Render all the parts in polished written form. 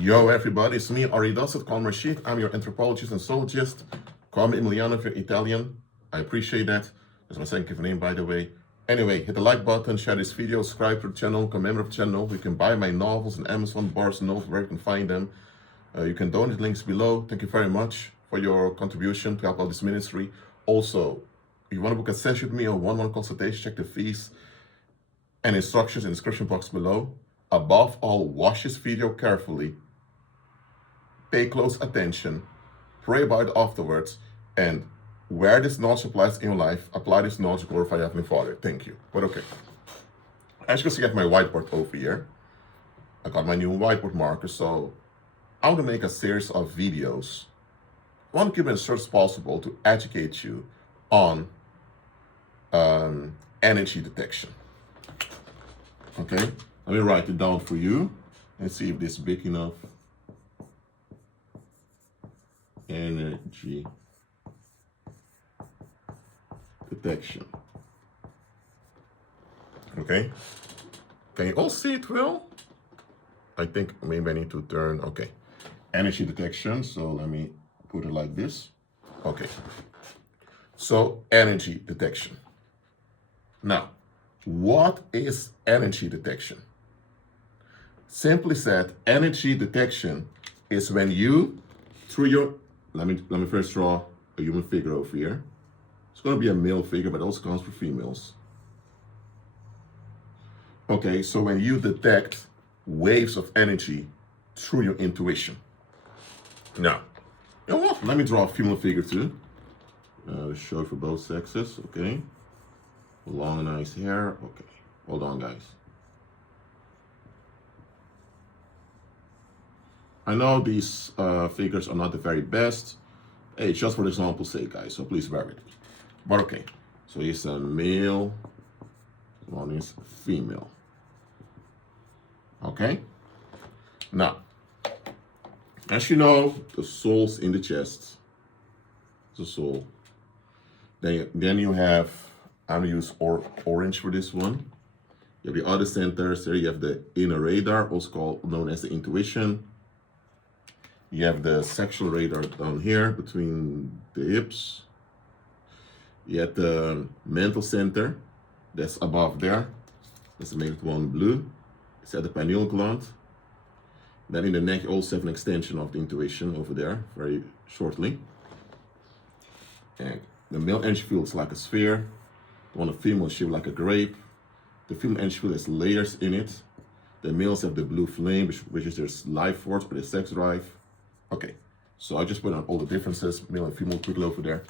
Yo everybody, it's me, Aridos, call me Rashid. I'm your anthropologist and zoologist. Call me Emiliano if you're Italian. I appreciate that. That's my second name, by the way. Anyway, hit the like button, share this video, subscribe to the channel, become a member of the channel. You can buy my novels on Amazon, Barnes & Noble, where you can find them. You can donate, links below. Thank you very much for your contribution to help out this ministry. Also, if you want to book a session with me, a one-on-one consultation, check the fees and instructions in the description box below. Above all, watch this video carefully, pay close attention, pray about it afterwards, and where this knowledge applies in your life, apply this knowledge to glorify your Heavenly Father. Thank you. But okay, as you can see, I have my whiteboard over here. I got my new whiteboard marker, so I want to make a series of videos. I want to keep it as short as possible to educate you on energy detection. Okay? Let me write it down for you and see if this is big enough. Energy detection. Okay? Can you all see it well? I think maybe I need to turn, okay. Energy detection, so let me put it like this. Okay. So, energy detection. Now, what is energy detection? Simply said, energy detection is when you, through your, let me first draw a human figure over here. It's going to be a male figure, but it also counts for females. Okay, so when you detect waves of energy through your intuition. Now, you know what? Let me draw a female figure too. Show for both sexes, okay. Long, nice hair, okay. Hold on, guys. I know these figures are not the very best. Hey, just for example's sake, guys, so please bear with me. But okay, so he's a male, one is female. Okay? Now, as you know, the soul's in the chest. The soul. Then you have, I'm gonna use orange for this one. You have the other centers there. You have the inner radar, also known as the intuition. You have the sexual radar down here between the hips. You have the mental center that's above there. Let's make it one blue. It's at the pineal gland. Then in the neck, you also have an extension of the intuition over there, very shortly. And the male energy field is like a sphere. The one of female is shaped like a grape. The female energy field has layers in it. The males have the blue flame, which is their life force or their sex drive. Okay, so I just put on all the differences, male and female, quickly over there.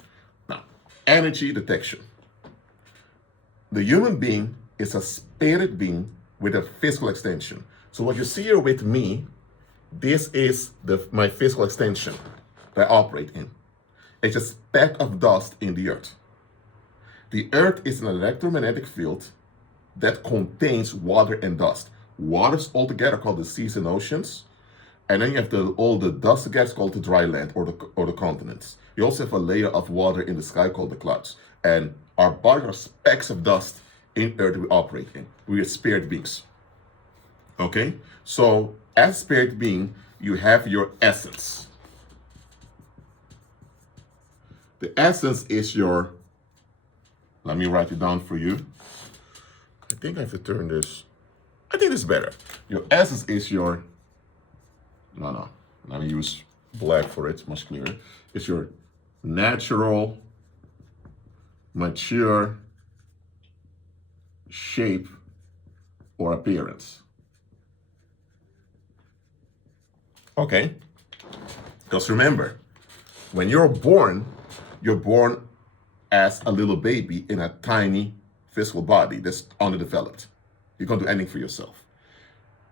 Now, energy detection. The human being is a spirit being with a physical extension. So what you see here with me, this is my physical extension that I operate in. It's a speck of dust in the earth. The earth is an electromagnetic field that contains water and dust. Water's altogether called the seas and oceans. And then you have all the dust together called the dry land or the continents. You also have a layer of water in the sky called the clouds. And our bodies are specks of dust in earth we operate in. We are spirit beings. Okay? So as spirit being, you have your essence. The essence is your, let me write it down for you. I think I have to turn this. I think this is better. Your essence is your, no, let me use black for it, much clearer. It's your natural, mature shape or appearance. Okay, because remember, when you're born as a little baby in a tiny physical body that's underdeveloped. You can't do anything for yourself.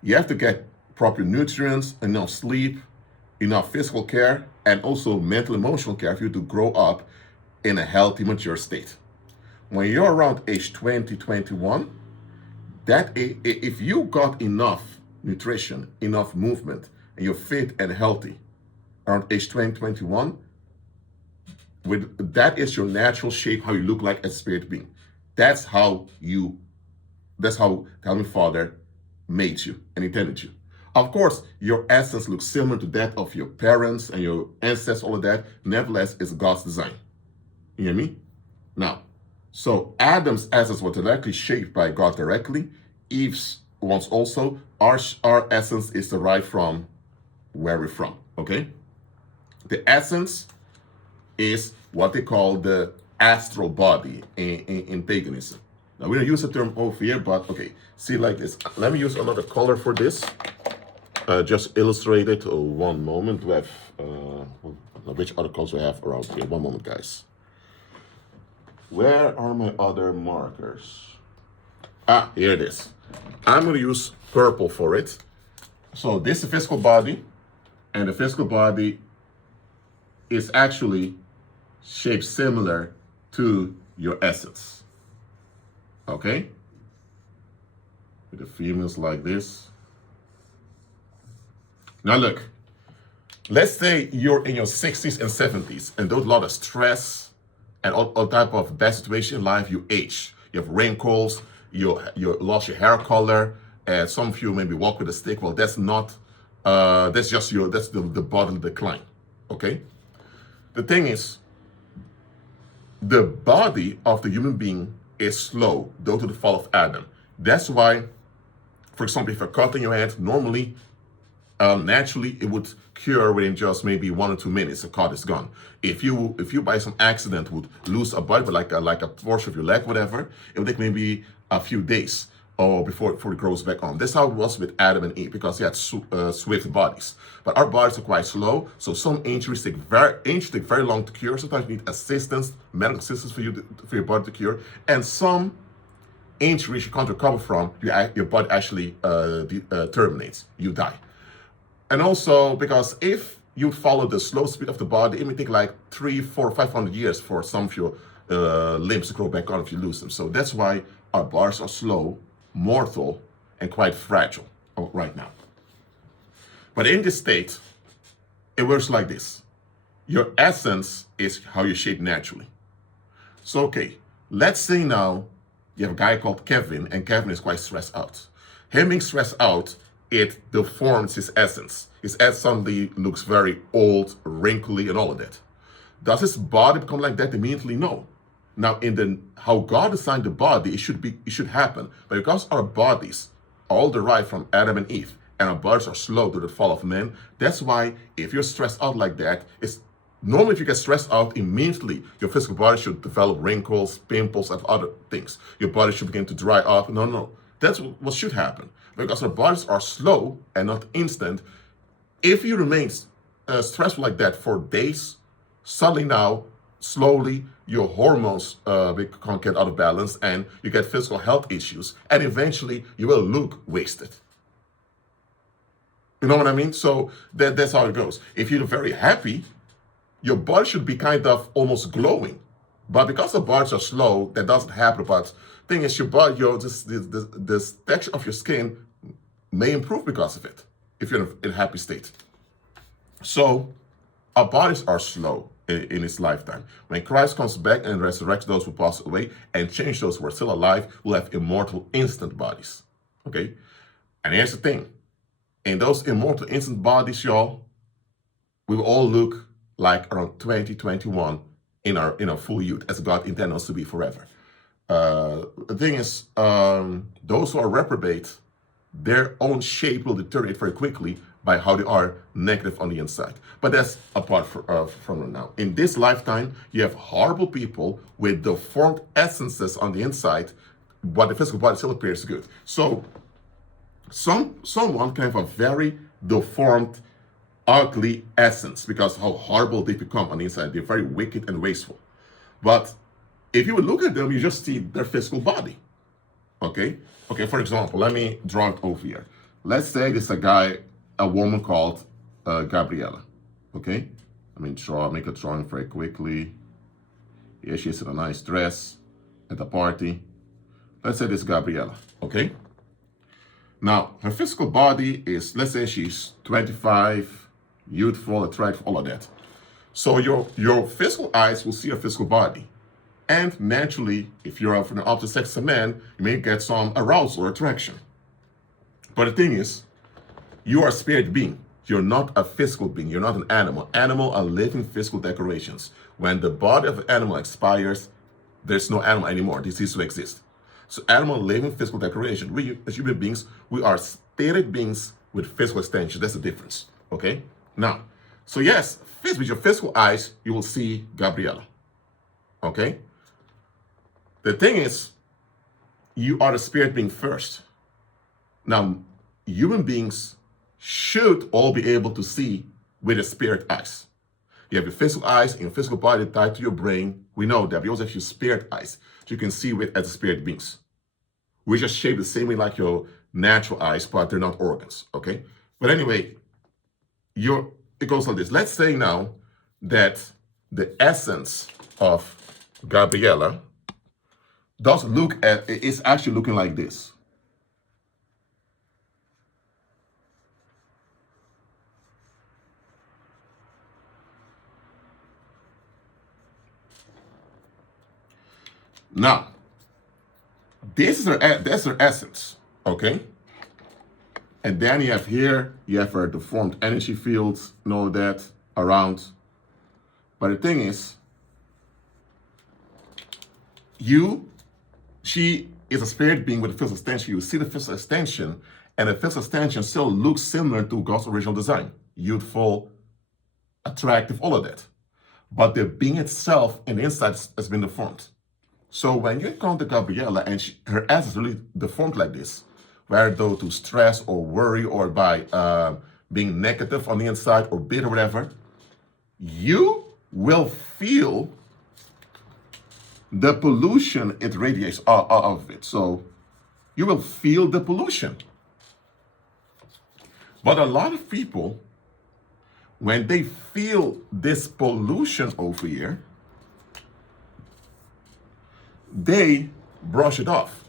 You have to get proper nutrients, enough sleep, enough physical care, and also mental, emotional care for you to grow up in a healthy, mature state. When you're around age 20, 21, if you got enough nutrition, enough movement, and you're fit and healthy around age 20, 21, that is your natural shape, how you look like as a spirit being. That's how the Heavenly Father made you and intended you. Of course, your essence looks similar to that of your parents and your ancestors, all of that. Nevertheless, it's God's design. You hear me? Now, so Adam's essence was directly shaped by God directly. Eve's ones also. Our essence is derived from where we're from, okay? The essence is what they call the astral body in paganism. Now, we don't use the term over here, but okay, see like this. Let me use another color for this. Just illustrate it. Oh, one moment. We have, which other colors we have around here? One moment, guys. Where are my other markers? Ah, here it is. I'm going to use purple for it. So this is the physical body, and the physical body is actually shaped similar to your essence. Okay? With the females like this. Now look, let's say you're in your 60s and 70s and there's a lot of stress and all type of bad situation in life. You age, you have wrinkles, you lost your hair color, and some of you maybe walk with a stick. Well, that's not, that's just that's the bodily decline, okay? The thing is, the body of the human being is slow due to the fall of Adam. That's why, for example, if you're cutting your head, normally, naturally, it would cure within just maybe 1 or 2 minutes. The cut is gone. If you by some accident would lose a body, like a portion of your leg, whatever, it would take maybe a few days or before it grows back on. That's how it was with Adam and Eve, because they had swift bodies. But our bodies are quite slow, so some injuries take very long to cure. Sometimes you need assistance, medical assistance for your body to cure, and some injuries you can't recover from, your body actually terminates. You die. And also, because if you follow the slow speed of the body, it may take like 300, 400, 500 years for some of your limbs to grow back on if you lose them. So that's why our bodies are slow, mortal, and quite fragile right now. But in this state, it works like this. Your essence is how you're shaped naturally. So, okay, let's say now you have a guy called Kevin, and Kevin is quite stressed out. Him being stressed out, it deforms his essence. His essence suddenly looks very old, wrinkly, and all of that. Does his body become like that immediately? No. Now, in how God designed the body, it should happen. But because our bodies all derived from Adam and Eve, and our bodies are slow to the fall of man, that's why if you're stressed out like that, it's normally if you get stressed out immediately, your physical body should develop wrinkles, pimples, and other things. Your body should begin to dry up. No. That's what should happen. Because our bodies are slow and not instant. If you remain stressful like that for days, suddenly now, slowly, your hormones can get out of balance and you get physical health issues. And eventually, you will look wasted. You know what I mean? So that's how it goes. If you're very happy, your body should be kind of almost glowing. But because the bodies are slow, that doesn't happen. But thing is, your body, the texture of your skin may improve because of it, if you're in a happy state. So our bodies are slow in its lifetime. When Christ comes back and resurrects those who pass away and change those who are still alive, we'll have immortal instant bodies. Okay? And here's the thing. In those immortal instant bodies, y'all, we will all look like around 2021 in our full youth, as God intends us to be forever. The thing is, those who are reprobate, their own shape will deteriorate very quickly by how they are negative on the inside. But that's apart from it now. In this lifetime, you have horrible people with deformed essences on the inside, but the physical body still appears good. So someone can have a very deformed, ugly essence because how horrible they become on the inside. They're very wicked and wasteful. But if you would look at them, you just see their physical body. Okay, for example, let me draw it over here. Let's say there's a woman called Gabriella. Okay, make a drawing very quickly. Here she's in a nice dress at a party. Let's say this is Gabriella. Okay, now her physical body is, let's say she's 25, youthful, attractive, all of that. So your physical eyes will see her physical body. And naturally, if you're of an opposite sex as a man, you may get some arousal or attraction. But the thing is, You are a spirit being. You're not a physical being. You're not an animal. Animal are living physical decorations. When the body of an animal expires, there's no animal anymore. This ceases to exist. So animal living physical decoration. We as human beings, we are spirit beings with physical extension. That's the difference. Okay? Now, so yes, with your physical eyes, you will see Gabriella. Okay? The thing is, you are the spirit being first. Now, human beings should all be able to see with the spirit eyes. You have your physical eyes and your physical body tied to your brain. We know that. We also have your spirit eyes, so you can see with as spirit beings. We're just shaped the same way like your natural eyes, but they're not organs, okay? But anyway, it goes like this. Let's say now that the essence of Gabriella is actually looking like this. Now, that's her essence, okay? And then you have her deformed energy fields and all that around. But the thing is, she is a spirit being with a physical extension. You see the physical extension, and the physical extension still looks similar to God's original design. Youthful, attractive, all of that. But the being itself in the inside has been deformed. So when you encounter Gabriella and her essence is really deformed like this, whether though to stress or worry or by being negative on the inside or bitter or whatever, you will feel the pollution it radiates out of it. So you will feel the pollution. But a lot of people, when they feel this pollution over here, they brush it off.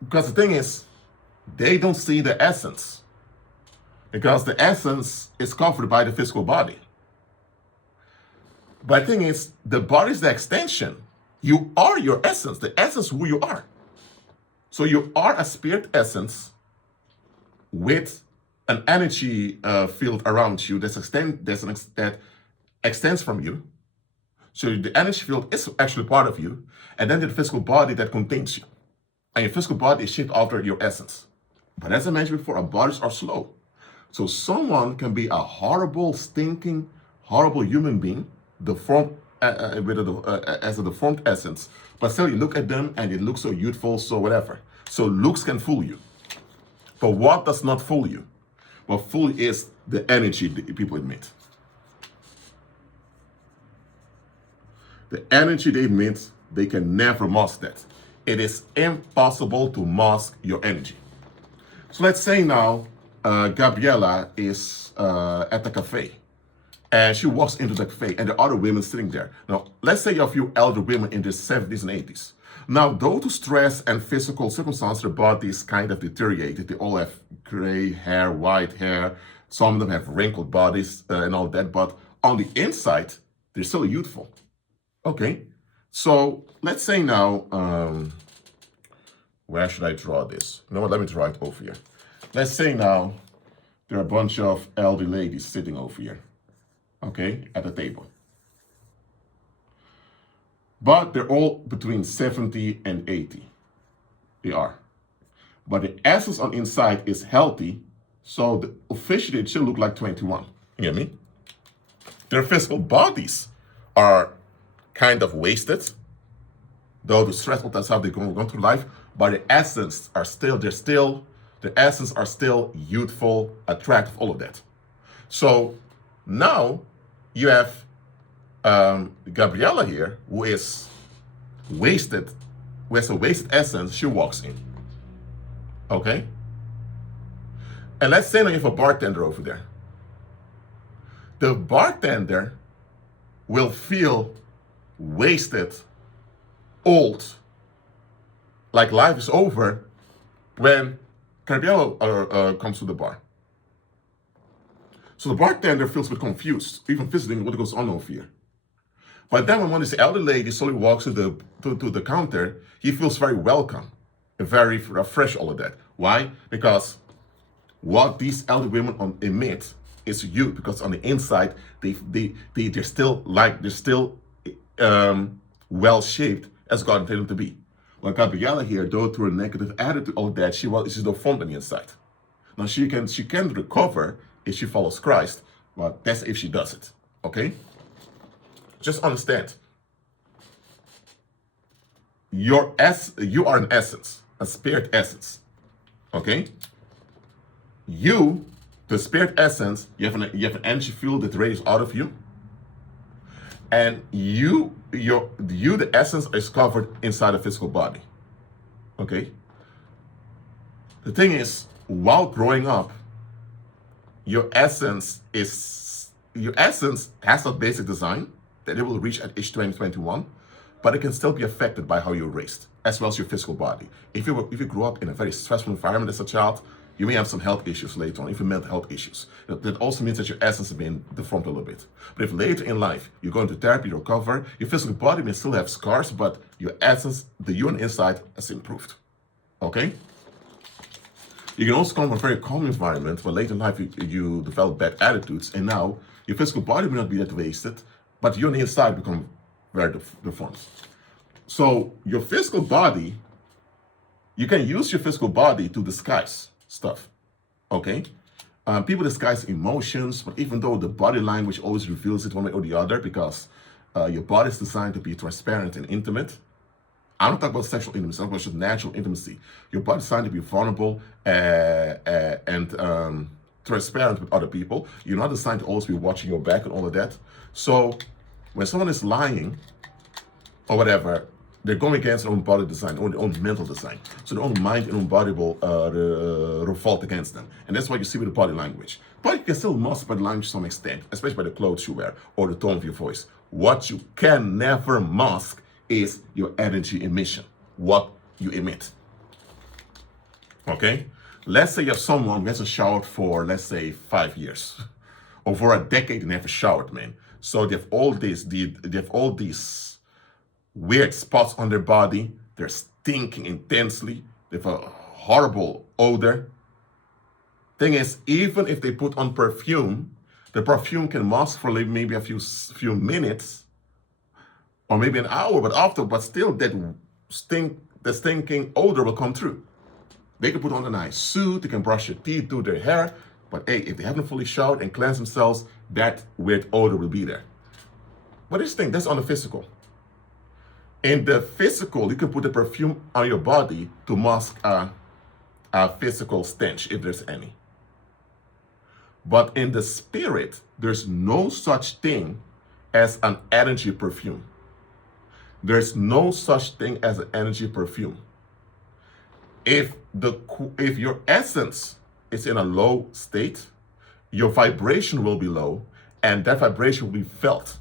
Because the thing is, they don't see the essence. Because the essence is covered by the physical body. But the thing is, the body is the extension. You are your essence, the essence who you are. So you are a spirit essence with an energy field around you that extends from you. So the energy field is actually part of you, and then the physical body that contains you. And your physical body is shaped after your essence. But as I mentioned before, our bodies are slow. So someone can be a horrible, stinking, horrible human being, deformed as a deformed essence, but still you look at them and it looks so youthful, so whatever. So looks can fool you. But what does not fool you? What fool you is the energy that people emit. The energy they emit, they can never mask that. It is impossible to mask your energy. So let's say now Gabriella is at the cafe, and she walks into the cafe, and there are other women sitting there. Now, let's say you have a few elder women in their 70s and 80s. Now, due to stress and physical circumstances, their bodies kind of deteriorated. They all have gray hair, white hair. Some of them have wrinkled bodies and all that. But on the inside, they're still youthful. Okay, so let's say now, where should I draw this? You know what, let me draw it over here. Let's say now there are a bunch of elderly ladies sitting over here, okay, at the table. But they're all between 70 and 80. They are. But the essence on inside is healthy, so officially it should look like 21. You get me? Their physical bodies are kind of wasted, though the stressful that's how they're going through life, but the essence are still, the essence are still youthful, attractive, all of that. So now you have Gabriella here, who is wasted, who has a wasted essence. She walks in. Okay? And let's say now you have a bartender over there. The bartender will feel wasted, old, like life is over when Gabriella comes to the bar. So the bartender feels a bit confused, even visiting what goes on over here. But then when one of these elder ladies slowly walks to the counter, he feels very welcome, and very fresh, all of that. Why? Because what these elder women emit is you, because on the inside they're still well shaped as God intended them to be. Well, Gabriella here, though through a negative attitude, all that she's no formed on the inside. Now she can recover if she follows Christ, but that's if she does it. Okay? Just understand. You are an essence, a spirit essence. Okay? You, the spirit essence, you have an energy field that radiates out of you. And you, the essence, is covered inside a physical body. Okay? The thing is, while growing up, your essence has a basic design that it will reach at age 20, 21, but it can still be affected by how you're raised, as well as your physical body. If you grew up in a very stressful environment as a child, you may have some health issues later on, even mental health issues. That also means that your essence is being deformed a little bit. But if later in life you go into therapy, you recover, your physical body may still have scars, but your essence, the you on the inside, has improved. Okay? You can also come from a very calm environment where later in life you develop bad attitudes, and now your physical body may not be that wasted, but you on the inside become very deformed. So your physical body, you can use your physical body to disguise stuff. Okay? People disguise emotions, but even though the body language always reveals it one way or the other, because your body is designed to be transparent and intimate. I'm not talking about sexual intimacy, I'm talking about just natural intimacy. Your body is designed to be vulnerable and transparent with other people. You're not designed to always be watching your back and all of that. So when someone is lying or whatever, they're going against their own body design, or their own mental design. So their own mind and own body will revolt against them. And that's what you see with the body language. But you can still mask body language to some extent, especially by the clothes you wear or the tone of your voice. What you can never mask is your energy emission, what you emit. Okay? Let's say you have someone who hasn't showered for, let's say, 5 years. Or for a decade and never showered, man. So they have all these weird spots on their body. They're stinking intensely. They have a horrible odor. Thing is, even if they put on perfume, the perfume can mask for maybe a few minutes or maybe an hour, but still that stinking odor will come through. They can put on a nice suit, they can brush their teeth, do their hair, but hey, if they haven't fully showered and cleansed themselves, that weird odor will be there. But this thing, that's on the physical. In the physical, you can put the perfume on your body to mask a physical stench, if there's any. But in the spirit, there's no such thing as an energy perfume. There's no such thing as an energy perfume. If your essence is in a low state, your vibration will be low, and that vibration will be felt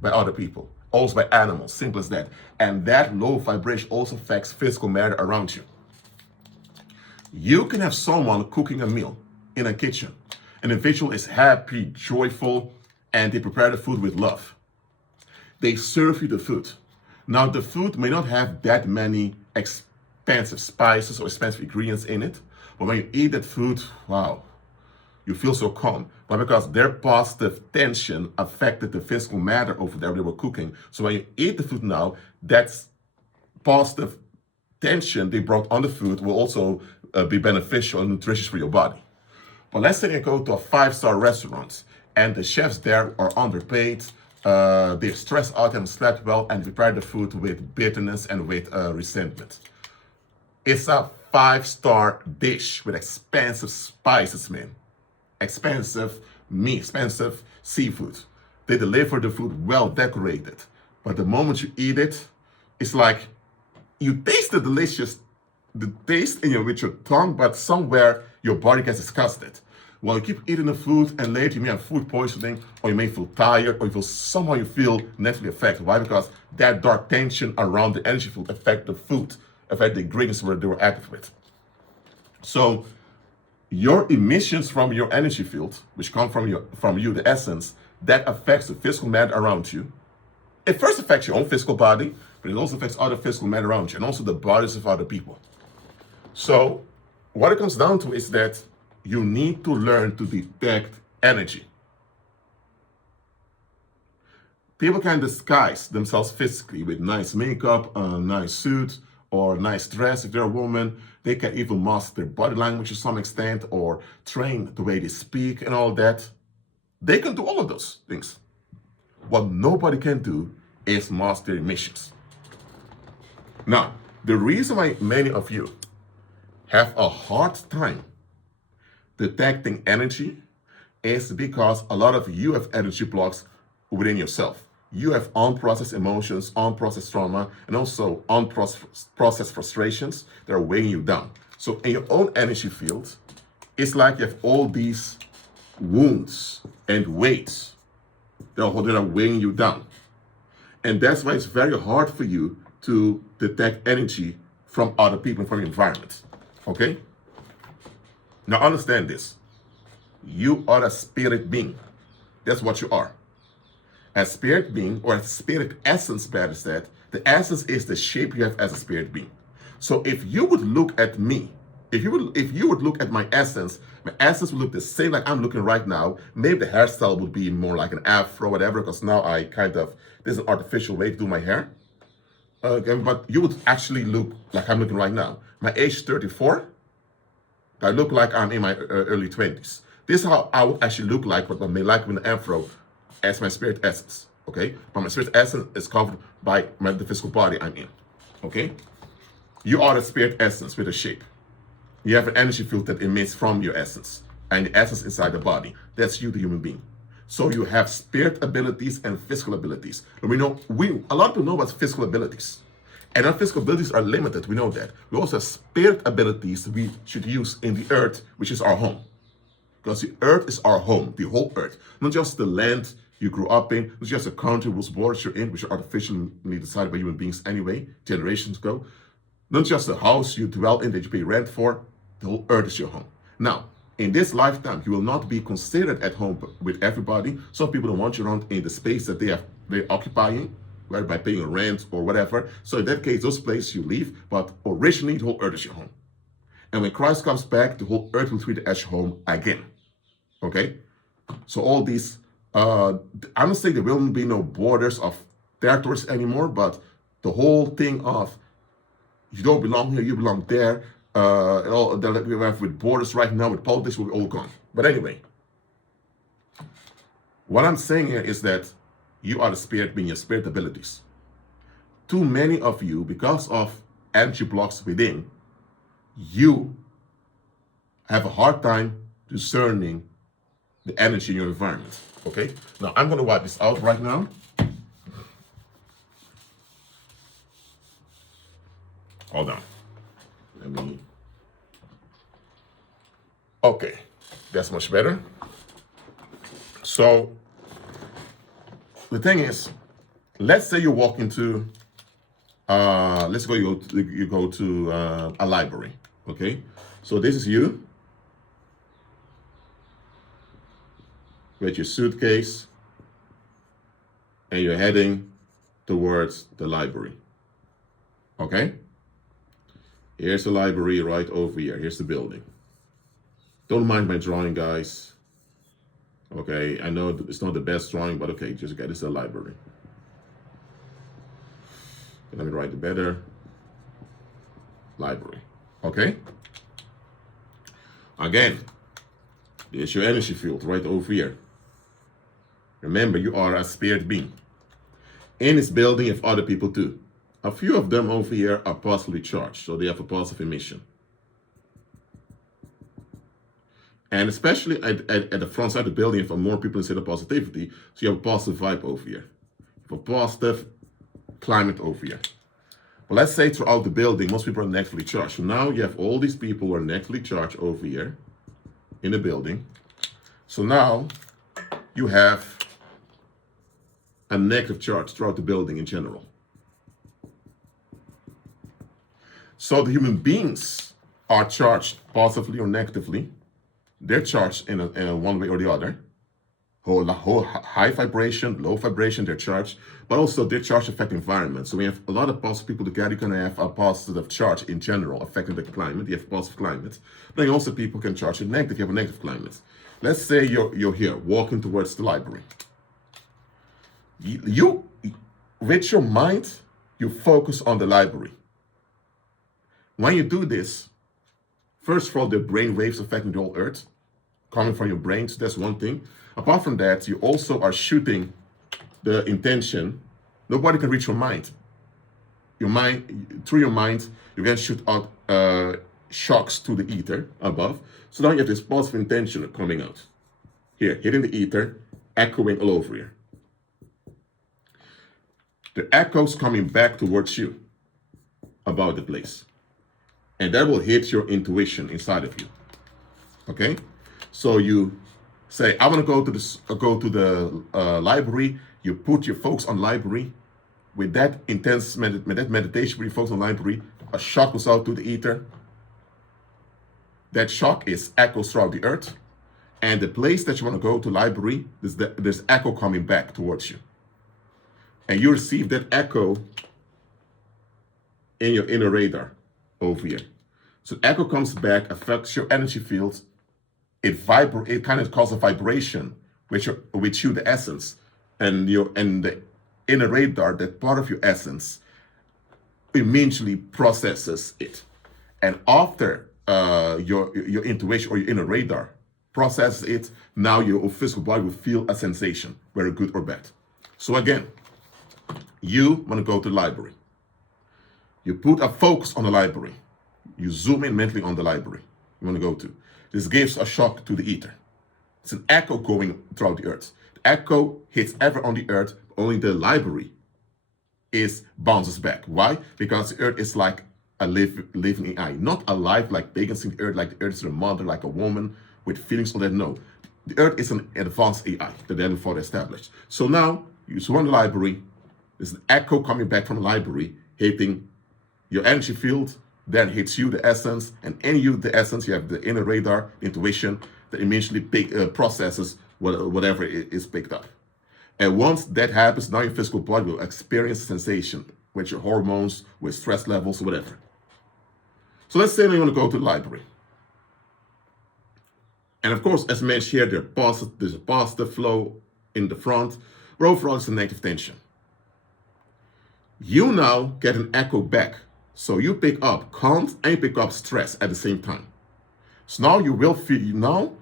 by other people, also by animals, simple as that. And that low vibration also affects physical matter around you. You can have someone cooking a meal in a kitchen. An individual is happy, joyful, and they prepare the food with love. They serve you the food. Now, the food may not have that many expensive spices or expensive ingredients in it, but when you eat that food, wow, you feel so calm. But because their positive tension affected the physical matter over there they were cooking. So when you eat the food now, that's positive tension they brought on the food will also be beneficial and nutritious for your body. But let's say you go to a 5-star restaurant and the chefs there are underpaid, they're stressed out and slept well, and prepare the food with bitterness and with resentment. It's a 5-star dish with expensive spices, man. Expensive meat, expensive seafood. They deliver the food well decorated. But the moment you eat it, it's like you taste the taste with your tongue, but somewhere your body gets disgusted. Well, you keep eating the food, and later you may have food poisoning, or you may feel tired, or somehow you feel negatively affected. Why? Because that dark tension around the energy field affect the food, affect the ingredients where they were active with. So your emissions from your energy field, which come from you, the essence, that affects the physical matter around you. It first affects your own physical body, but it also affects other physical matter around you, and also the bodies of other people. So what it comes down to is that you need to learn to detect energy. People can disguise themselves physically with nice makeup, a nice suit, or nice dress. If they're a woman, they can even master their body language to some extent, or train the way they speak and all that. They can do all of those things. What nobody can do is master emissions. Now, the reason why many of you have a hard time detecting energy is because a lot of you have energy blocks within yourself. You have unprocessed emotions, unprocessed trauma, and also unprocessed frustrations that are weighing you down. So in your own energy field, it's like you have all these wounds and weights that are weighing you down. And that's why it's very hard for you to detect energy from other people, from your environment. Okay? Now understand this. You are a spirit being. That's what you are. A spirit being, or a spirit essence, better said, the essence is the shape you have as a spirit being. So if you would look at me, if you would look at my essence would look the same like I'm looking right now. Maybe the hairstyle would be more like an afro, whatever, because now there's an artificial way to do my hair. But you would actually look like I'm looking right now. My age is 34. I look like I'm in my early 20s. This is how I would actually look like, what I may like with an afro as my spirit essence, okay? But my spirit essence is covered by the physical body I'm in, okay? You are the spirit essence with a shape. You have an energy field that emits from your essence, and the essence inside the body. That's you, the human being. So you have spirit abilities and physical abilities. And a lot of people know about physical abilities. And our physical abilities are limited, we know that. We also have spirit abilities we should use in the earth, which is our home. Because the earth is our home, the whole earth. Not just the land you grew up in, not just the country whose borders you're in, which are artificially decided by human beings anyway, generations ago. Not just the house you dwell in that you pay rent for, the whole earth is your home. Now, in this lifetime, you will not be considered at home with everybody. Some people don't want you around in the space that they're occupying, right, by paying rent or whatever. So in that case, those places you leave, but originally the whole earth is your home. And when Christ comes back, the whole earth will treat it as your home again. Okay? So all these, I'm not saying there will be no borders of territories anymore, but the whole thing of you don't belong here, you belong there, all that we have with borders right now, with politics, will be all gone. But anyway, what I'm saying here is that you are the spirit being, your spirit abilities. Too many of you, because of energy blocks within, you have a hard time discerning the energy in your environment. Okay? Now I'm going to wipe this out right now. Hold on. Okay, that's much better. So the thing is, let's say you walk into, let's go, you go to a library. Okay, so this is you with your suitcase, and you're heading towards the library. Okay, here's the library right over here. Here's the building. Don't mind my drawing, guys. Okay, I know it's not the best drawing, but okay, just get this a library. Let me write it better. Library. Okay? Again, there's your energy field right over here. Remember, you are a spirit being. In this building, you have other people too. A few of them over here are positively charged, so they have a positive emission. And especially at the front side of the building, if more people instead of positivity, so you have a positive vibe over here. You have a positive climate over here. But let's say throughout the building, most people are negatively charged. So now you have all these people who are negatively charged over here in the building. So now you have a negative charge throughout the building in general. So the human beings are charged positively or negatively. They're charged in a one way or the other. whole high vibration, low vibration, their charge, but also their charge affect environment. So we have a lot of positive people together, you're gonna have a positive charge in general affecting the climate. You have positive climate. Then also people can charge it negative, you have a negative climate. Let's say you're here, walking towards the library. You with your mind, you focus on the library. When you do this, first of all, the brain waves affecting the whole earth, coming from your brain, so that's one thing. Apart from that, you also are shooting the intention. Nobody can reach your mind. Your mind, through your mind, you can shoot out shocks to the ether above. So now you have this positive intention coming out. Here, hitting the ether, echoing all over here. The echoes coming back towards you about the place. And that will hit your intuition inside of you. Okay? So you say, I want to go to the library. You put your focus on library. With that intense meditation, where you focus on library, a shock goes out to the ether. That shock is echoes throughout the earth. And the place that you want to go to, library, there's echo coming back towards you. And you receive that echo in your inner radar over here. So echo comes back, affects your energy fields. It kind of causes a vibration with you, the essence, and the inner radar, that part of your essence, immediately processes it. And after your intuition or your inner radar processes it, now your physical body will feel a sensation, whether good or bad. So again, you want to go to the library. You put a focus on the library. You zoom in mentally on the library you want to go to. This gives a shock to the ether. It's an echo going throughout the earth. The echo hits ever on the earth, only the library bounces back. Why? Because the earth is like a living AI, not alive like pagans think the earth, like the earth is a mother, like a woman with feelings, all that. No. The earth is an advanced AI that they before established. So now you surround the library. There's an echo coming back from the library, hitting your energy field, then hits you, the essence, and in you, the essence, you have the inner radar, intuition, that immediately processes whatever is picked up. And once that happens, now your physical body will experience sensation with your hormones, with stress levels, whatever. So let's say you want to go to the library. And of course, as mentioned here, there's a positive flow in the front, but overall it's a negative tension. You now get an echo back. So you pick up calm and you pick up stress at the same time. So now you will feel,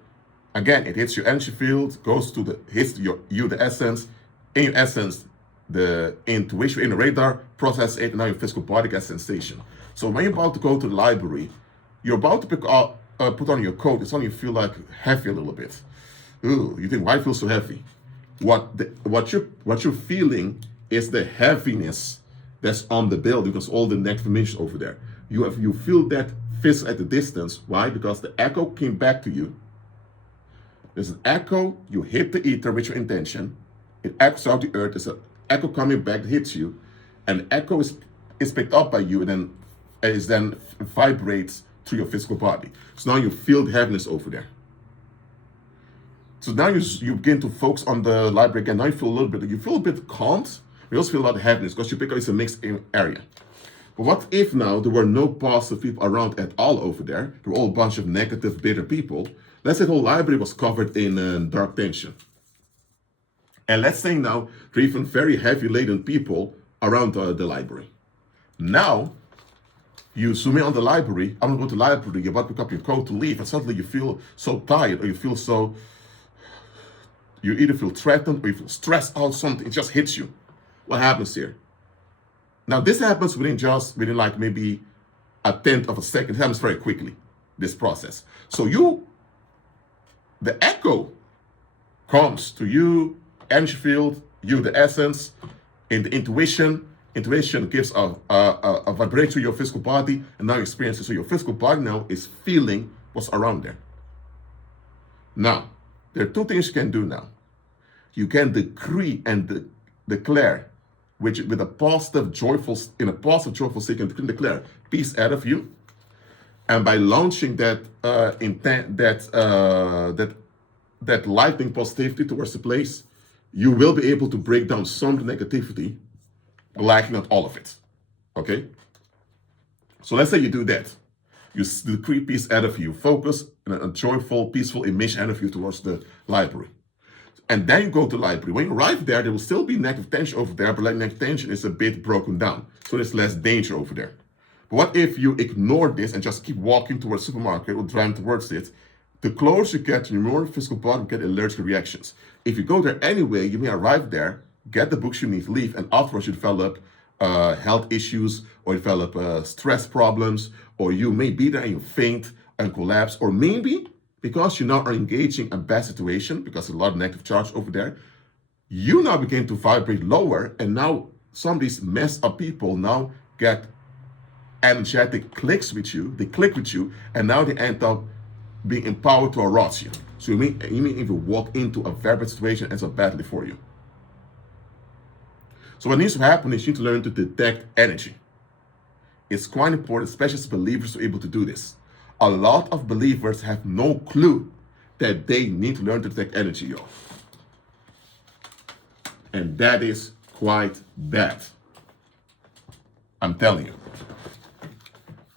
again, it hits your energy field, hits the essence. In your essence, the intuition in the radar process it, and now your physical body gets sensation. So when you're about to go to the library, you're about to put on your coat, it's only you feel like heavy a little bit. Ooh, you think, why feel so heavy? What you're feeling is the heaviness that's on the building, because all the negative emissions over there. You feel that fist at the distance. Why? Because the echo came back to you. There's an echo, you hit the ether with your intention. It echoes out the earth, there's an echo coming back that hits you. And the echo is picked up by you and then vibrates through your physical body. So now you feel the heaviness over there. So now you begin to focus on the library again. Now you feel a bit calmed. You also feel a lot of heaviness because you pick up it's a mixed area. But what if now there were no positive people around at all over there? There were all a bunch of negative, bitter people. Let's say the whole library was covered in dark tension. And let's say now there are even very heavy laden people around the library. Now, you zoom in on the library. I'm going to go to the library. You're about to pick up your coat to leave. And suddenly you feel so tired, or you feel you either feel threatened or you feel stressed out, something. It just hits you. What happens here? Now, this happens within like maybe a tenth of a second. It happens very quickly, this process. So the echo comes to you, energy field, you, the essence, in the intuition. Intuition gives a vibration to your physical body, and now you experience it. So your physical body now is feeling what's around there. Now, there are two things you can do now. You can decree and declare, which with a positive, joyful state, you can declare peace out of you. And by launching that that lightning positivity towards the place, you will be able to break down some of the negativity, but likely not all of it. Okay? So let's say you do that. You create peace out of you, focus and a joyful, peaceful image out of you towards the library. And then you go to the library. When you arrive there will still be negative tension over there, but like negative tension is a bit broken down. So there's less danger over there. But what if you ignore this and just keep walking towards the supermarket or driving towards it? The closer you get to your more physical body, you get allergic reactions. If you go there anyway, you may arrive there, get the books you need, leave, and afterwards you develop health issues, or you develop stress problems, or you may be there and you faint and collapse, or maybe because you now are engaging a bad situation, because there's a lot of negative charge over there, you now begin to vibrate lower, and now some of these messed up people now get energetic clicks with you, they click with you, and now they end up being empowered to arouse you. So you may even walk into a very bad situation and ends up badly for you. So what needs to happen is you need to learn to detect energy. It's quite important, especially as believers, to be able to do this. A lot of believers have no clue that they need to learn to detect energy, y'all. And that is quite bad. I'm telling you.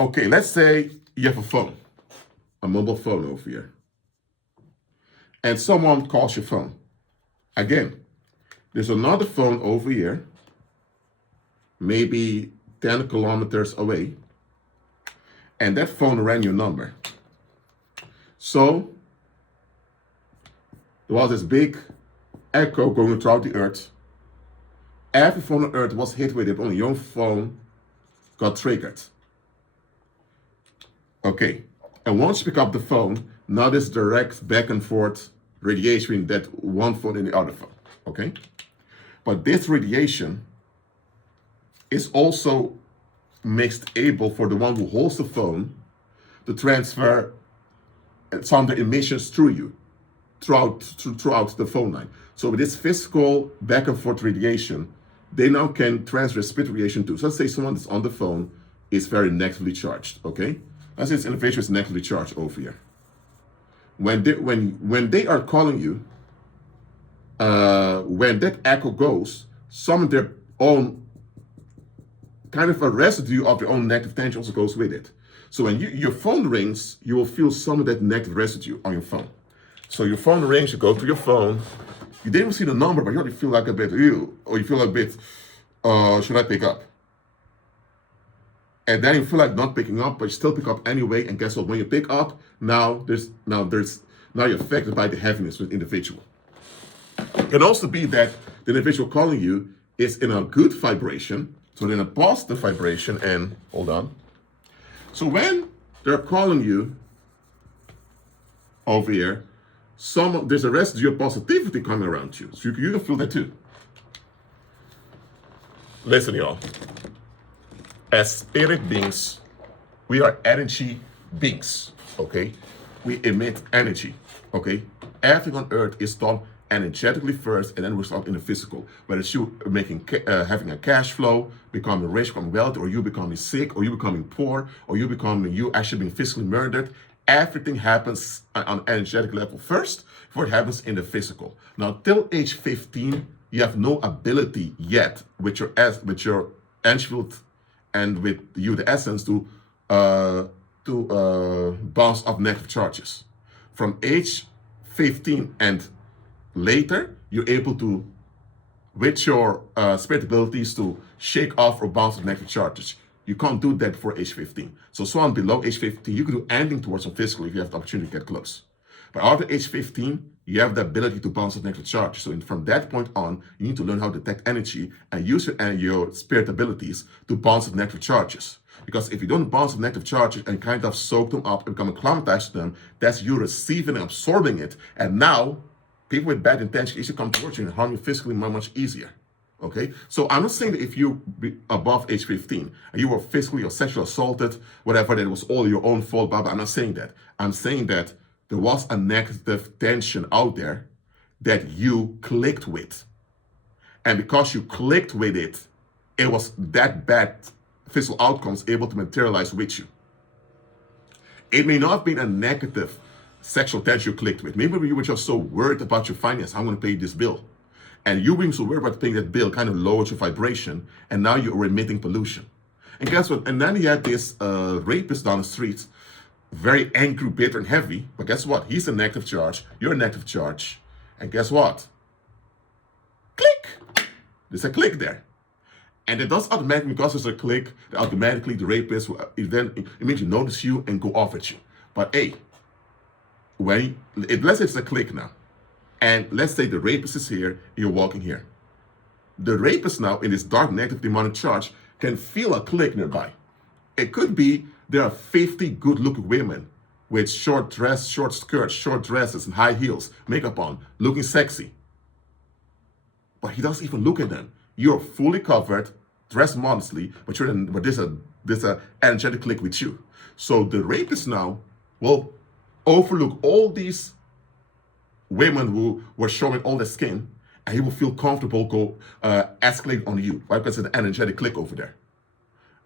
Okay, let's say you have a phone, a mobile phone over here, and someone calls your phone. Again, there's another phone over here, maybe 10 kilometers away, and that phone ran your number. So there was this big echo going throughout the earth. Every phone on earth was hit with it, only your phone got triggered. Okay, and once you pick up the phone, now there's direct back and forth radiation in that one phone and the other phone, okay? But this radiation is also makes it able for the one who holds the phone to transfer some of the emissions through you, throughout the phone line. So with this physical back and forth radiation, they now can transfer spirit radiation too. So let's say someone that's on the phone is very negatively charged, okay? Let's say this individual is negatively charged over here. When they are calling you, when that echo goes, some of their own kind of a residue of your own negative tension also goes with it. So when your phone rings, you will feel some of that negative residue on your phone. So your phone rings, you go to your phone, you didn't even see the number, but you already feel like a bit, or you feel like a bit, should I pick up? And then you feel like not picking up, but you still pick up anyway. And guess what? When you pick up, now you're affected by the heaviness with the individual. It can also be that the individual calling you is in a good vibration, so in a positive vibration, and hold on. So when they're calling you over here, there's a residue of positivity coming around you. So you can feel that too. Listen, y'all. As spirit beings, we are energy beings, okay? We emit energy, okay? Everything on earth is done energetically first, and then we start in the physical. Whether it's you having a cash flow, becoming rich, becoming wealthy, or you becoming sick, or you becoming poor, or you actually being physically murdered, everything happens on an energetic level first before it happens in the physical. Now, till age 15, you have no ability yet with your energy field and with you, the essence, to bounce off negative charges. From age 15 and later, you're able to, with your spirit abilities, to shake off or bounce off negative charges. You can't do that before age 15. So someone below age 15, you can do anything towards them physically if you have the opportunity to get close. But after age 15, you have the ability to bounce off negative charges. So from that point on, you need to learn how to detect energy and use your spirit abilities to bounce off negative charges. Because if you don't bounce off negative charges and kind of soak them up and become acclimatized to them, that's you receiving and absorbing it. And now, people with bad intentions should come towards you and harm you physically much easier. Okay? So I'm not saying that if you be above age 15 and you were physically or sexually assaulted, whatever, that it was all your own fault, blah, blah. I'm not saying that. I'm saying that there was a negative tension out there that you clicked with. And because you clicked with it, it was that bad physical outcomes able to materialize with you. It may not be a negative sexual tension you clicked with. Maybe you were just so worried about your finance. I'm going to pay this bill. And you being so worried about paying that bill kind of lowers your vibration. And now you're emitting pollution. And guess what? And then you had this rapist down the street, very angry, bitter, and heavy. But guess what? He's a negative charge. You're a negative charge. And guess what? Click. There's a click there. And it does automatically, because there's a click, automatically the rapist will immediately notice you and go off at you. But hey, let's say it's a click now. And let's say the rapist is here, you're walking here. The rapist now, in this dark negative demonic charge, can feel a click nearby. It could be there are 50 good-looking women with short dress, short skirts, short dresses, and high heels, makeup on, looking sexy. But he doesn't even look at them. You're fully covered, dressed modestly, but there's a energetic click with you. So the rapist now will overlook all these women who were showing all their skin, and he will feel comfortable escalate on you. Why? Because it's an energetic click over there.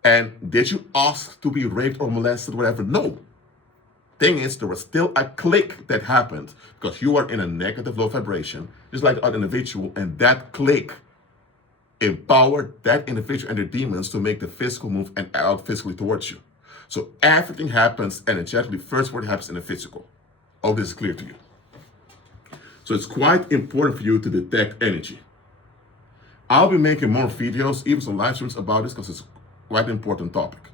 And did you ask to be raped or molested or whatever? No. Thing is, there was still a click that happened because you are in a negative low vibration, just like an individual, and that click empowered that individual and their demons to make the physical move and out physically towards you. So everything happens energetically first where it happens in the physical. All this is clear to you. So it's quite important for you to detect energy. I'll be making more videos, even some live streams about this because it's quite an important topic.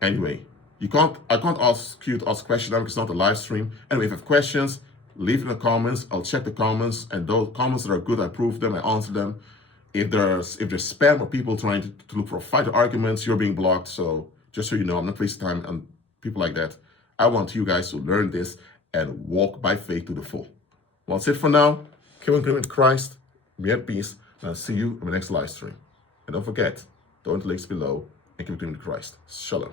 Anyway, I can't ask you to ask questions because it's not a live stream. Anyway, if you have questions, leave in the comments. I'll check the comments, and those comments that are good, I approve them, I answer them. If there's spam or people trying to look for fight arguments, you're being blocked. So just so you know, I'm not wasting time on people like that. I want you guys to learn this and walk by faith to the full. Well, that's it for now. Keep on with Christ. Be at peace. And I'll see you in the next live stream. And don't forget, don't links below and keep on with Christ. Shalom.